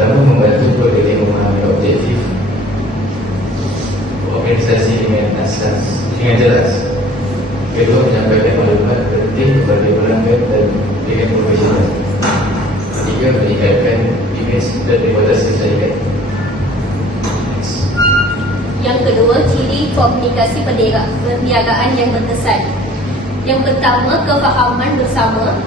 pertama, membantu pekerja memahami objektif organisasi dengan jelas. Kedua, menyampaikan maklumat penting kepada pelanggan dan dengan profesional. Ketiga, meningkatkan imej dan reputasi syarikat. Yang kedua, ciri komunikasi perniagaan yang berkesan. Yang pertama, kefahaman bersama.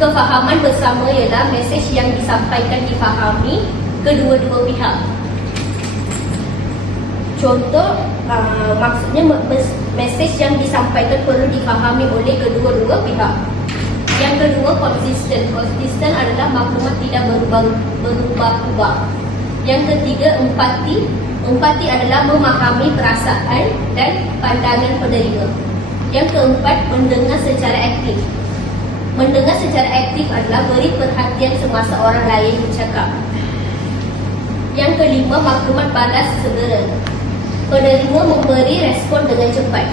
Kefahaman bersama ialah mesej yang disampaikan difahami kedua-dua pihak. Contoh, maksudnya mesej yang disampaikan perlu difahami oleh kedua-dua pihak. Yang kedua, konsisten. Konsisten adalah maklumat tidak berubah-ubah. Yang ketiga, empati. Empati adalah memahami perasaan dan pandangan penerima. Yang keempat, mendengar secara aktif. Mendengar secara aktif adalah beri perhatian semasa orang lain bercakap. Yang kelima, maklumat balas segera. Penerima memberi respon dengan cepat.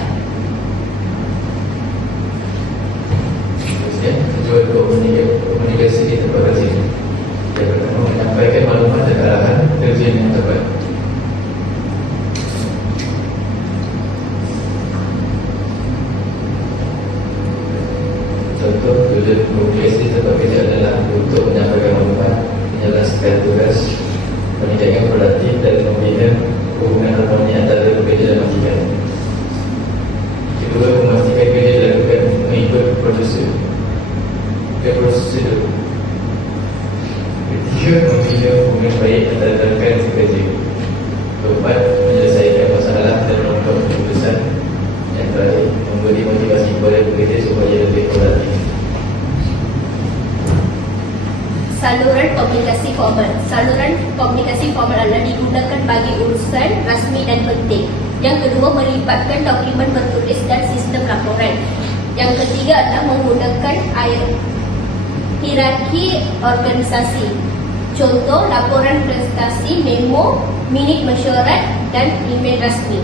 Tujuan komunikasi di tempat kerja. Yang pertama, menyampaikan maklumat dan arahan kerja yang tepat. Contoh, tujuan komunikasi di tempat kerja adalah untuk menyampaikan maklumat, menjelaskan tugas, meningkatkan produktif dan membina hubungan harmoni antara pekerja dan majikan. Kedua, memastikan kerja dilakukan mengikut prosedur. Ketiga, membina hubungan baik antara rakan pekerja. Keempat, menyelesaikan masalah dan membuat keputusan. Yang terakhir, memberi motivasi kepada pekerja supaya lebih produktif. Saluran komunikasi formal. Saluran komunikasi formal adalah digunakan bagi urusan rasmi dan penting. Yang kedua, melibatkan dokumen bertulis dan sistem laporan. Yang ketiga adalah menggunakan hierarki organisasi. Contoh, laporan prestasi, memo, minit mesyuarat dan email rasmi.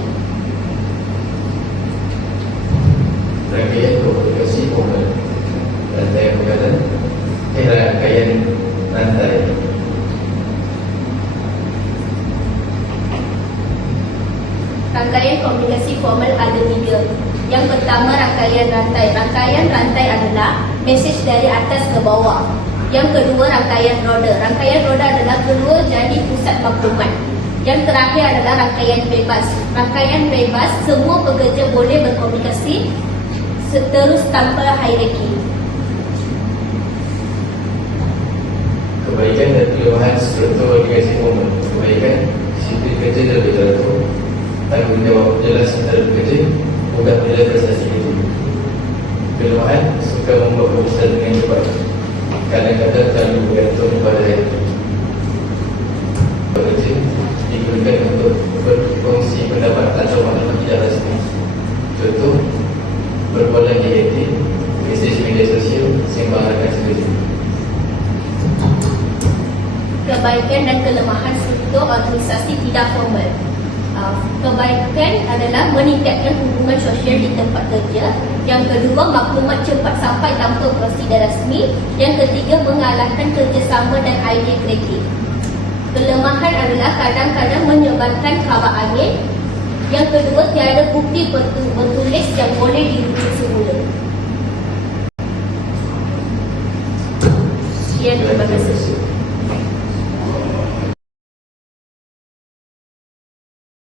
Rangkaian komunikasi formal. Rangkaian perkataan, rangkaian rantai. Rangkaian komunikasi formal ada tiga. Yang pertama, rangkaian rantai. Rangkaian rantai adalah mesej dari atas ke bawah. Yang kedua, rangkaian roda. Rangkaian roda adalah keluar jadi pusat maklumat. Yang terakhir adalah rangkaian bebas. Rangkaian bebas, semua pekerja boleh berkomunikasi terus tanpa hierarki. Kebaikan dan kelemahan struktur organisasi formal. Kebaikan, disiplin kerja lebih teratur, tanggungjawab jelas antara pekerja, mudah menilai prestasi itu. Kelemahan, suka membuat keputusan dengan cepat, kadang-kadang terlalu bergantung pada hati. Pekerja digunakan untuk berkongsi pendapat atau maklumat tidak rasmi. Contoh, berbualan di hati, mesej media sosial, sembang rakan sekerja. Kebaikan dan kelemahan struktur organisasi tidak formal. Kebaikan adalah meningkatkan hubungan sosial di tempat kerja. Yang kedua, maklumat cepat sampai tanpa prosedur rasmi. Yang ketiga, mengalahkan kerjasama dan idea kreatif. Kelemahan adalah kadang-kadang menyebarkan kabar angin. Yang kedua, tiada bukti bertulis yang boleh dirujuk semula. Sekian, terima kasih.